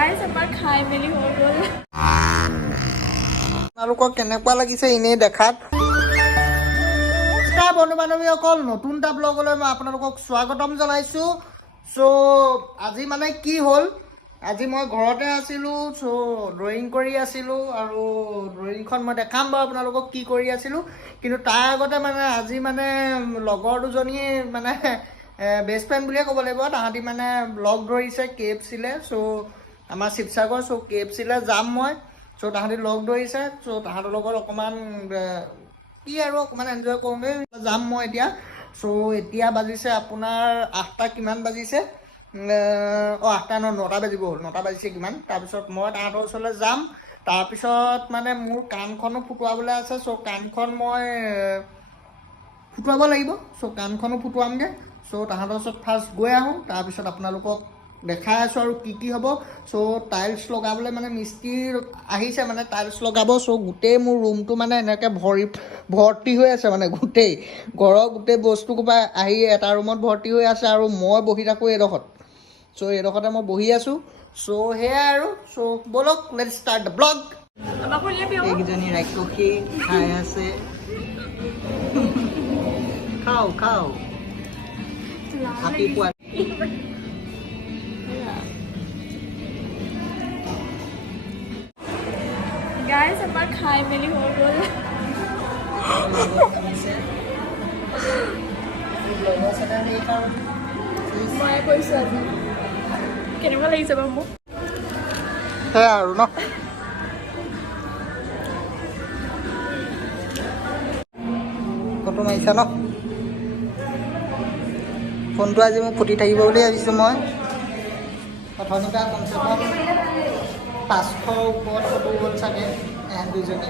গাইছ আমাৰ খাই মেলি হৈ গ'ল। আপোনালোকক কেনেকুৱা লাগিছে এনেই দেখাত? বন্ধু বান্ধৱীসকল, নতুন এটা ব্লগলৈ মই আপোনালোকক স্বাগতম জনাইছোঁ। চ' আজি মানে কি হ'ল, আজি মই ঘৰতে আছিলোঁ। চ' ড্ৰয়িং কৰি আছিলোঁ আৰু ড্ৰয়িংখন মই দেখাম বাৰু আপোনালোকক কি কৰি আছিলোঁ। কিন্তু তাৰ আগতে মানে আজি মানে লগৰ দুজনী মানে বেষ্ট ফ্ৰেণ্ড বুলিয়ে ক'ব লাগিব। তাহাঁতি মানে ব্লগ ধৰিছে KFCলৈ। চ' আমাৰ শিৱসাগৰ। চ' KFCলৈ যাম মই। চ' তাহাঁতি লগ ধৰিছে। চ' তাহাঁতৰ লগত অকণমান কি আৰু অকণমান এনজয় কৰোঁগৈ যাম মই এতিয়া। চ' এতিয়া বাজিছে আপোনাৰ 8টা কিমান বাজিছে, 8টা নহয় 9টা বাজিব হ'ল, 9টা বাজিছে কিমান। তাৰপিছত মই তাহাঁতৰ ওচৰলৈ যাম। তাৰপিছত মানে মোৰ কাণখনো ফুটোৱাবলৈ আছে। চ' কাণখন মই ফুটোৱাব লাগিব। চ' কাণখনো ফুটোৱামগৈ। চ' তাহাঁতৰ ওচৰত ফাৰ্ষ্ট গৈ আহোঁ, তাৰপিছত আপোনালোকক দেখাই আছোঁ আৰু কি হ'ব। চ' টাইলছ লগাবলৈ মানে মিস্ত্ৰী আহিছে, মানে টাইলছ লগাব। চ' গোটেই মোৰ ৰুমটো মানে এনেকৈ ভৰ্তি হৈ আছে, মানে গোটেই ঘৰৰ গোটেই বস্তু সোপা আহি এটা ৰুমত ভৰ্তি হৈ আছে আৰু মই বহি থাকোঁ এইডোখৰত। চ' এইডোখৰতে মই বহি আছোঁ। চ' সেয়াই আৰু। চ' ব'লক লেটছ ষ্টাৰ্ট দ্য ব্লগ। এইকেইজনী ৰাক্ষসী খাই আছে। খাওঁ খাওঁ হাপি পোৱা। গাইছ আমাৰ খাই মেলি হৈ গ'ল। মই কৈছোঁ আজি কেনেকুৱা লাগিছে বাৰু মোক। সেয়া আৰু ন। ফটো মাৰিছা ন? ফোনটো আজি মোক ফুটি থাকিব বুলি ভাবিছোঁ মই। প্ৰথমতে কমচে কম 500 ওপৰত ফটো গ'ল চাগে দুইজনী।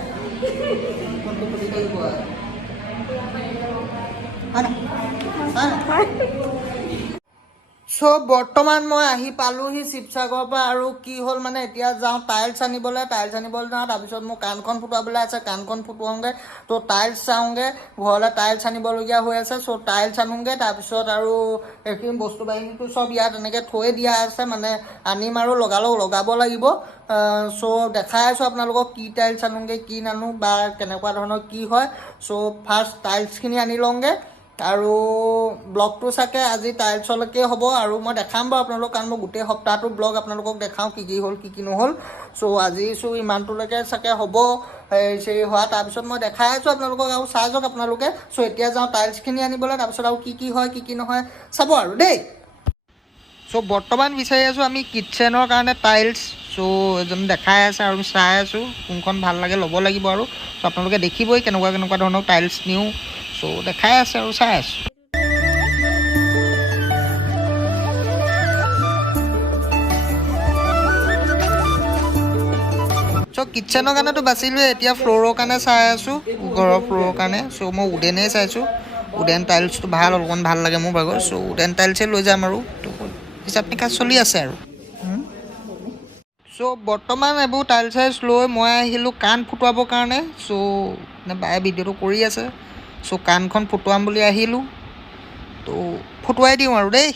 ফোনটো ফুটি থাকিব চ' বৰ্তমান মই আহি পালোহি শিৱসাগৰৰ পৰা। আৰু কি হ'ল মানে এতিয়া যাওঁ টাইলছ আনিবলৈ যাওঁ। তাৰপিছত মোৰ কাণখন ফুটোৱাবলৈ আছে, কাণখন ফুটোৱাওঁগৈ। ত' টাইলছ চাওঁগৈ, ঘৰলৈ টাইলছ আনিবলগীয়া হৈ আছে। চ' টাইলছ আনোগৈ। তাৰপিছত আৰু এইখিনি বস্তু বাহিনীটো চব ইয়াত এনেকৈ থৈ দিয়া আছে, মানে আনিম আৰু লগাব লাগিব। চ' দেখাই আছোঁ আপোনালোকক কি টাইলছ আনোগৈ, কি নানো বা কেনেকুৱা ধৰণৰ কি হয়। চ' ফাৰ্ষ্ট টাইলছখিনি আনি লওঁগৈ আৰু ব্লগটো চাগে আজি টাইলছলৈকে হ'ব। আৰু মই দেখাম বাৰু আপোনালোকক, কাৰণ মই গোটেই সপ্তাহটো ব্লগ আপোনালোকক দেখাওঁ কি হ'ল কি নহ'ল। চ' আজি ইমানটোলৈকে চাগে হ'ব হোৱা। তাৰপিছত মই দেখাই আছোঁ আপোনালোকক আৰু চাই যাওক আপোনালোকে। চ' এতিয়া যাওঁ টাইলছখিনি আনিবলৈ, তাৰপিছত আৰু কি হয় কি নহয় চাব আৰু দেই। চ' বৰ্তমান বিচাৰি আছোঁ আমি কিটচেনৰ কাৰণে টাইলছ। চ' এজন দেখাই আছে আৰু চাই আছোঁ কোনখন ভাল লাগে, ল'ব লাগিব আৰু। চ' আপোনালোকে দেখিবই কেনেকুৱা ধৰণৰ টাইলছ নিওঁ। চ' দেখাই আছে আৰু চাই আছোঁ। চ' কিটচেনৰ কাৰণেতো বাচিলোৱে, এতিয়া ফ্ল'ৰৰ কাৰণে চাই আছোঁ, ঘৰৰ ফ্ল'ৰৰ কাৰণে। চ' মই উডেনেই চাইছোঁ। উডেন টাইলছটো ভাল, অলপমান ভাল লাগে মোৰ ভাগৰ। চ' উডেন টাইলছে লৈ যাম আৰু হিচাপ নিকাচ চলি আছে আৰু। চ' বৰ্তমান এইবোৰ টাইলছ লৈ মই আহিলোঁ কাণ ফুটোৱাবৰ কাৰণে। চ' বায়ে ভিডিঅ'টো কৰি আছে। চ' কাণখন ফুটোৱাম বুলি আহিলোঁ। ত' ফুটুৱাই দিওঁ আৰু দেই।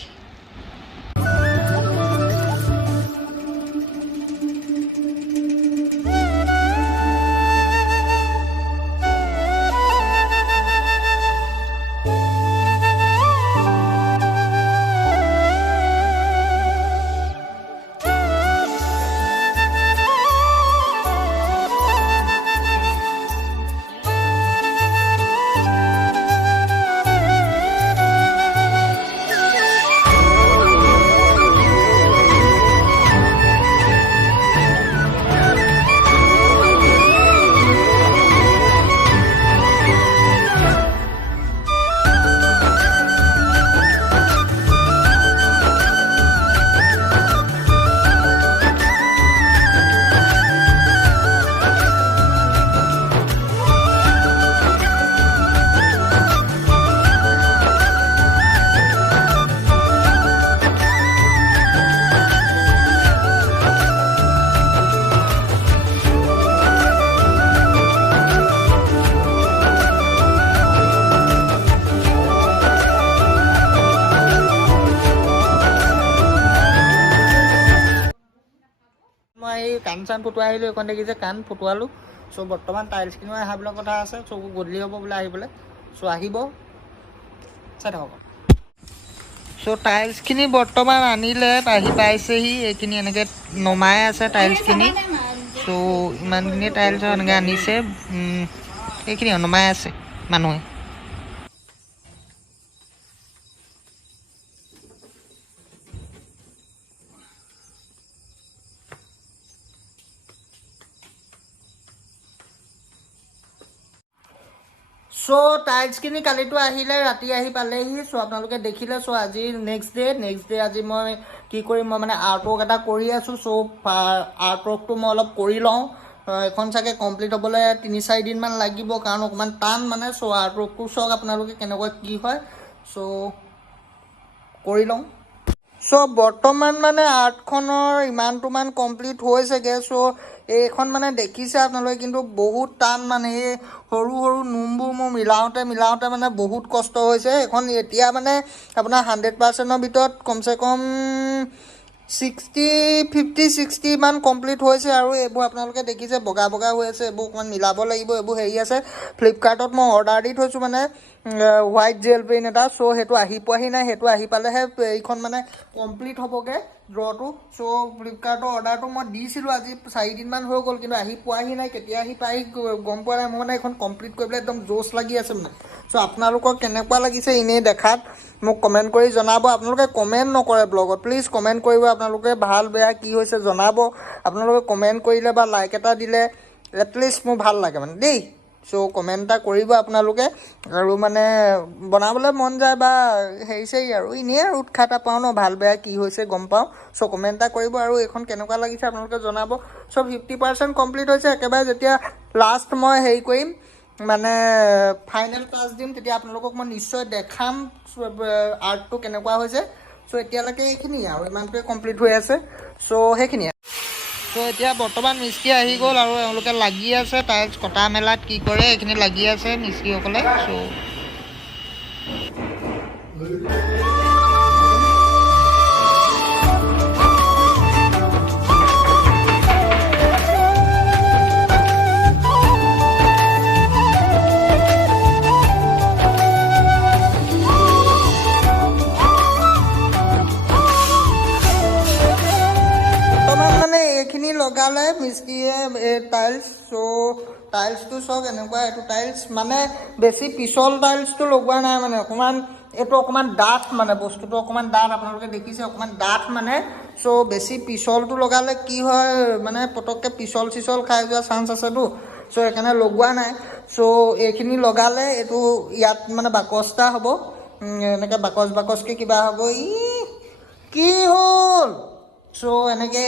এই কাণ চান ফুটোৱা আহিলোঁ, এইখন দেখিছে কাণ ফুটোৱালোঁ। চ' বৰ্তমান টাইলছখিনিও অহাবলৈ কথা আছে। চ' গধূলি হ'ব বোলে আহিবলৈ। চ' আহিব, চাই থাকক। চ' টাইলছখিনি বৰ্তমান আনিলে, আহি পাইছেহি। এইখিনি এনেকৈ নমাই আছে টাইলছখিনি। চ' ইমানখিনি টাইলছ এনেকৈ আনিছে, এইখিনি নমাই আছে মানুহে। চ' টাইলছখিনি কালিতো আহিলে, ৰাতি আহি পালেহি। চ' আপোনালোকে দেখিলে। চ' আজি নেক্সট ডে আজি মই কি কৰিম, মই মানে আৰ্ট ৱৰ্ক এটা কৰি আছোঁ। চ' আৰ্ট ৱৰ্কটো মই অলপ কৰি লওঁ। এখন চাগে কমপ্লিট হ'বলৈ 3-4 দিনমান লাগিব, কাৰণ অকণমান টান মানে। চ' আৰ্ট ৱৰ্কটো চাওক আপোনালোকে কেনেকুৱা কি হয়। চ' কৰি লওঁ। চ' বৰ্তমান মানে আৰ্টখনৰ ইমানটোমান কমপ্লিট হৈছেগৈ। চ' এইখন মানে দেখিছে আপোনালোকে, কিন্তু বহুত টান মানে। এই সৰু সৰু নোমবোৰ মোৰ মিলাওঁতে মানে বহুত কষ্ট হৈছে। এইখন এতিয়া মানে আপোনাৰ 100%ৰ ভিতৰত কমচে কম 50-60 মান কমপ্লিট হৈছে। আৰু এইবোৰ আপোনালোকে দেখিছে বগা বগা হৈ আছে। এইবোৰ অকণমান মিলাব লাগিব। এইবোৰ হেৰি আছে, ফ্লিপকাৰ্টত মই অৰ্ডাৰ দি থৈছোঁ মানে হোৱাইট জেল পেইন এটা। চ' সেইটো আহি পোৱাহি নাই। সেইটো আহি পালেহে এইখন মানে কমপ্লিট হ'বগৈ ড্ৰটো। চ' ফ্লিপকাৰ্টৰ অৰ্ডাৰটো মই দিছিলোঁ আজি 4 দিনমান হৈ গ'ল, কিন্তু আহি পোৱাহি নাই। কেতিয়া আহি পাই গম পোৱা নাই। মোৰ মানে এইখন কমপ্লিট কৰিবলৈ একদম জোচ লাগি আছে মানে। চ' আপোনালোকৰ কেনেকুৱা লাগিছে এনেই দেখাত মোক কমেণ্ট কৰি জনাব। আপোনালোকে কমেণ্ট নকৰে ব্লগত, প্লিজ কমেণ্ট কৰিব। আপোনালোকে ভাল বেয়া কি হৈছে জনাব। আপোনালোকে কমেণ্ট কৰিলে বা লাইক এটা দিলে এটলিষ্ট মোৰ ভাল লাগে মানে দেই। চ' কমেণ্ট এটা কৰিব আপোনালোকে। আৰু মানে বনাবলৈ মন যায় বা হেৰি আৰু এনেই আৰু উৎসাহ এটা পাওঁ ন, ভাল বেয়া কি হৈছে গম পাওঁ। চ' কমেণ্ট এটা কৰিব। আৰু এইখন কেনেকুৱা লাগিছে আপোনালোকে জনাব। চ' 50% কমপ্লিট হৈছে। একেবাৰে যেতিয়া লাষ্ট মই হেৰি কৰিম মানে ফাইনেল টাচ দিম, তেতিয়া আপোনালোকক মই নিশ্চয় দেখাম আৰ্টটো কেনেকুৱা হৈছে। চ' এতিয়ালৈকে এইখিনিয়ে আৰু ইমানটোৱে কমপ্লিট হৈ আছে। চ' সেইখিনিয়ে। চ' এতিয়া বৰ্তমান মিস্ত্ৰী আহি গ'ল আৰু এওঁলোকে লাগি আছে টাইলছ কটা মেলাত কি কৰে এইখিনি লাগি আছে মিস্ত্ৰীসকলে। এইখিনি লগালে মিস্ত্ৰীয়ে টাইলছ। চ' টাইলছটো চাওক এনেকুৱা। এইটো টাইলছ মানে বেছি পিছল টাইলছটো লগোৱা নাই মানে, এইটো অকণমান ডাঠ মানে, বস্তুটো অকণমান ডাঠ। আপোনালোকে দেখিছে অকণমান ডাঠ মানে। চ' বেছি পিছলটো লগালে কি হয় মানে পটককৈ পিছল খাই যোৱা চান্স আছেতো। চ' সেইকাৰণে লগোৱা নাই। চ' এইখিনি লগালে এইটো ইয়াত মানে বাকচটা হ'ব, এনেকৈ বাকচকৈ কিবা হ'ব। কি হ'ল? চ' এনেকৈ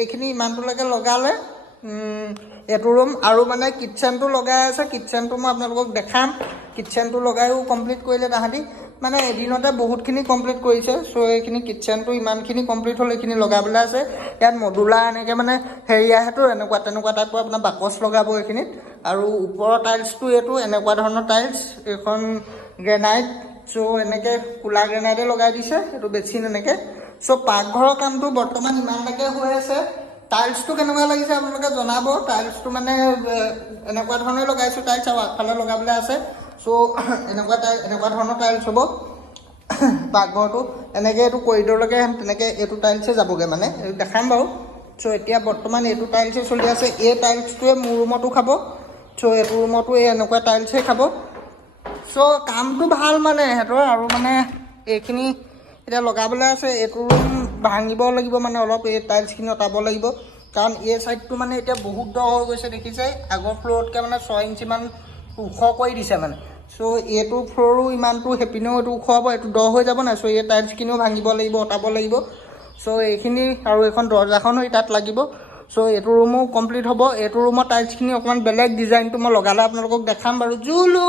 এইখিনি ইমানটোলৈকে লগালে এইটো ৰুম। আৰু মানে কিটচেনটো লগাই আছে। কিটচেনটো মই আপোনালোকক দেখাম। কিটচেনটো লগাইও কমপ্লিট কৰিলে তাহাঁতি মানে এদিনতে বহুতখিনি কমপ্লিট কৰিছে। চ' এইখিনি কিটচেনটো ইমানখিনি কমপ্লিট হ'ল। এইখিনি লগাবলৈ আছে। ইয়াত মডুলাৰ এনেকৈ মানে হেৰি আহেতো তেনেকুৱা টাইপৰ আপোনাৰ বাকচ লগাব এইখিনিত। আৰু ওপৰৰ টাইলছটো এইটো এনেকুৱা ধৰণৰ টাইলছ, এইখন গ্ৰেনাইট। চ' এনেকৈ কোলা গ্ৰেনাইটে লগাই দিছে, এইটো বেছিন এনেকৈ। চ' পাকঘৰৰ কামটো বৰ্তমান ইমানলৈকে হৈ আছে। টাইলছটো কেনেকুৱা লাগিছে আপোনালোকে জনাব। টাইলছটো মানে এনেকুৱা ধৰণে লগাইছোঁ টাইলছ, আৰু আগফালে লগাবলৈ আছে। চ' এনেকুৱা ধৰণৰ টাইলছ হ'ব পাকঘৰটো। এনেকৈ এইটো কৰিডৰলৈকে তেনেকৈ এইটো টাইলছে যাবগৈ মানে, এইটো দেখাম বাৰু। চ' এতিয়া বৰ্তমান এইটো টাইলছে চলি আছে। এই টাইলছটোৱে মোৰ ৰুমতো খাব। চ' এইটো ৰুমতো এই এনেকুৱা টাইলছে খাব। চ' কামটো ভাল মানে সিহঁতৰ। আৰু মানে এইখিনি এতিয়া লগাবলৈ আছে। এইটো ৰুম ভাঙিব লাগিব মানে অলপ, এই টাইলছখিনি অঁতাব লাগিব। কাৰণ এই ছাইডটো মানে এতিয়া বহুত দ হৈ গৈছে দেখিছে। আগৰ ফ্ল'ৰতকৈ মানে 6 ইঞ্চিমান ওখ কৰি দিছে মানে। চ' এইটো ফ্ল'ৰো ইমানটো সেইপিনেও এইটো ওখ হ'ব, এইটো দ হৈ যাব নাই। চ' এই টাইলছখিনিও ভাঙিব লাগিব, অঁতাব লাগিব। চ' এইখিনি আৰু এইখন দৰ্জাখনো তাত লাগিব। চ' এইটো ৰুমো কমপ্লিট হ'ব। এইটো ৰুমৰ টাইলছখিনি অকণমান বেলেগ ডিজাইনটো মই লগালে আপোনালোকক দেখাম বাৰু। জুলু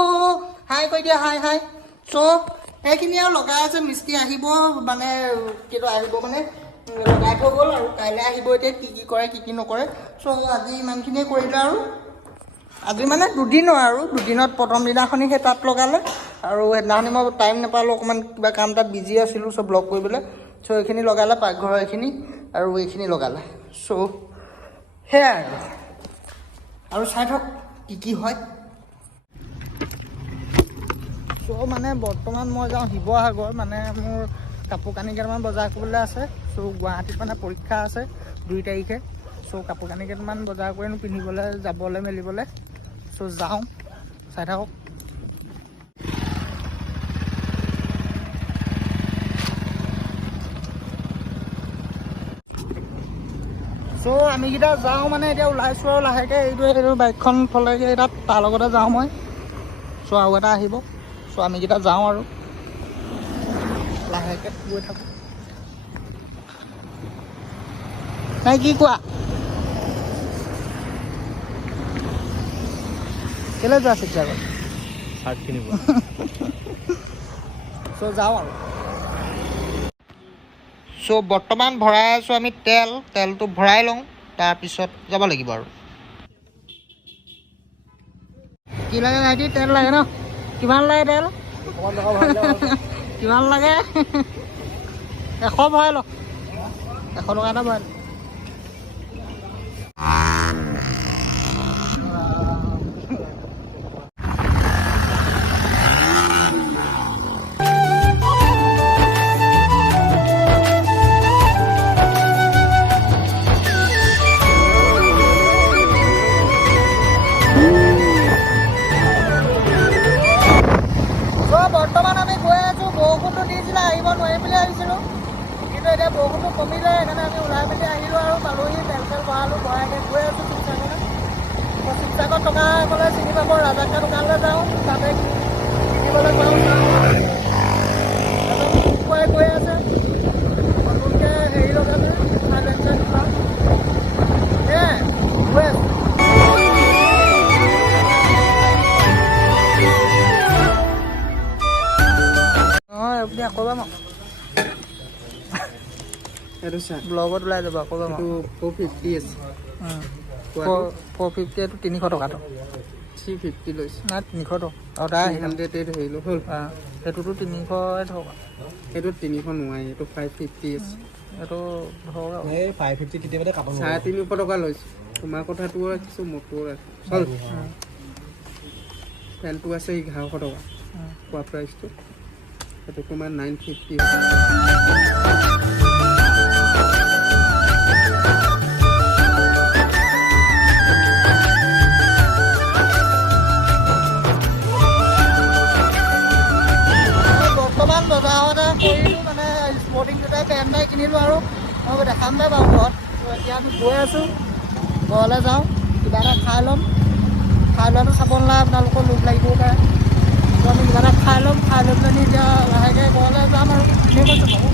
হাই কৈ দিয়া, হাই। চ' এইখিনি আৰু লগাই আছে। মিস্ত্ৰী আহিব মানে কিন্তু আহিব মানে লগাই থৈ গ'ল আৰু কাইলৈ আহিব। এতিয়া কি কৰে কি নকৰে। চ' আজি ইমানখিনিয়ে কৰিলে আৰু আজি মানে দুদিনৰ আৰু দুদিনত প্ৰথম দিনাখনি সেই তাত লগালে। আৰু সেইদিনাখনি মই টাইম নাপালোঁ, অকণমান কিবা কাম তাত বিজি আছিলোঁ। চ' ব্লগ কৰিবলৈ। চ' এইখিনি লগালে পাকঘৰৰ এইখিনি, আৰু এইখিনি লগালে। চ' সেয়াই আৰু চাই থাকক কি হয়। চ' মানে বৰ্তমান মই যাওঁ শিৱসাগৰ, মানে মোৰ কাপোৰ কানি কেইটামান বজাৰ কৰিবলৈ আছে। চ' গুৱাহাটীত মানে পৰীক্ষা আছে 2 তাৰিখে। চ' কাপোৰ কানি কেইটামান বজাৰ কৰিনো পিন্ধিবলৈ যাবলৈ মেলিবলৈ। চ' যাওঁ, চাই থাকক। চ' আমিকেইটা যাওঁ মানে এতিয়া ওলাইছোঁ আৰু লাহেকৈ এইটো বাইকখন থ'লেগৈ তাত, তাৰ লগতে যাওঁ মই। চ' আৰু এটা আহিব। চ' আমিকেইটা যাওঁ আৰু লাহেকৈ গৈ থাকোঁ। নাই কি কোৱা? কেলৈ যোৱা শিৱসাগৰ? চাৰ্ট কিনিব। চ' যাওঁ আৰু। চ' বৰ্তমান ভৰাই আছোঁ আমি তেলটো ভৰাই লওঁ, তাৰপিছত যাব লাগিব আৰু। কি লাগে ভাইটি? তেল লাগে ন? কিমান লাগে তেল? কিমান লাগে? 100 ভৰাই ল, 100 টকা এটা ভৰাই ল। বৰ্তমান আমি গৈ আছোঁ। বৰষুণটো দিছিলে, আহিব নোৱাৰিম বুলি ভাবিছিলোঁ, কিন্তু এতিয়া বৰষুণটো কমিলে, সেইকাৰণে আমি ওলাই মেলি আহিলোঁ আৰু পালোহি। তেল ভৰালোঁ, ভৰাইকৈ গৈ আছোঁ শিৱসাগৰলৈ। শিৱসাগৰ টকা ক'লে চিনি পাব, ৰাজাকা দোকানলৈ যাওঁ, তাতে কিনিবলৈ পাওঁ। খুৱাই গৈ আছে নতুনকৈ হেৰি লগালে, চাইলেঞ্চাৰ দোকান। সেয়াই গৈ আছোঁ। আপুনি আকৌ যাম এইটো চা, ব্লগত ওলাই যাব আকৌ যাম। এইটো 450 আছে। 450 এইটো 300 টকাটো 350 লৈছে। নাই 300 টকা আৰু তাৰ 300 হেৰিলো হ'ল। সেইটোতো 300 টকা। এইটো 300 নোৱাৰি, এইটো 550 আছে। এইটো ধৰক এই 550 কেতিয়াবাতে কাপোৰ 350 টকা লৈছে। তোমাৰ কথাটোও ৰাখিছোঁ, মোৰটোও ৰাখিছোঁ। চল, পেণ্টটো আছে 1100 টকা কোৱা প্ৰাইচটো। সেইটো তোমাৰ 950। বৰ্তমান বজাৰতে কৰিলোঁ, মানে স্পৰ্টিং দুটাই পেণ্ট এটাই কিনিলোঁ আৰু মই দেখাম দে বাৰু ঘৰত। এতিয়া আমি গৈ আছোঁ, ঘৰলৈ যাওঁ, কিবা এটা খাই ল'ম। খাই লোৱাটো চাব নালাগে, আপোনালোকৰ লোভ লাগিবও পাৰে। ত' আমি কিবা এটা খাই ল'ম, খাই লৈ পেলাই এতিয়া লাহেকৈ ঘৰলৈ যাম আৰু। ঠিক আছে বাৰু,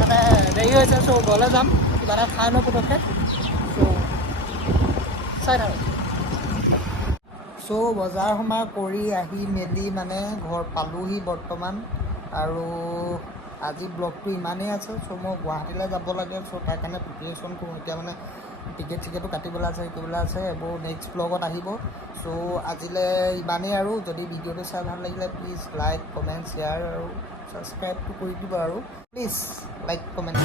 মানে দেৰি হৈছে। চ' ঘৰলৈ যাম, কিবা এটা খাই লওঁ পটককৈ। চ' চাই থাকক। চ' বজাৰ সমাৰ কৰি আহি মেলি মানে ঘৰ পালোহি বৰ্তমান, আৰু আজি ব্লগটো ইমানেই আছে। চ' মই গুৱাহাটীলৈ যাব লাগে। চ' তাৰ কাৰণে প্ৰিপেৰেশ্যন কৰোঁ। এতিয়া মানে টিকেটো কাটিবলৈ আছে, শিকিবলৈ আছে, এইবোৰ নেক্সট ব্লগত আহিব। চ' আজিলৈ ইমানেই আৰু। যদি ভিডিঅ'টো চাই ভাল লাগিলে প্লিজ লাইক, কমেণ্ট, শ্বেয়াৰ আৰু ছাবস্ক্ৰাইবটো কৰি দিব আৰু প্লিজ লাইক, কমেণ্ট।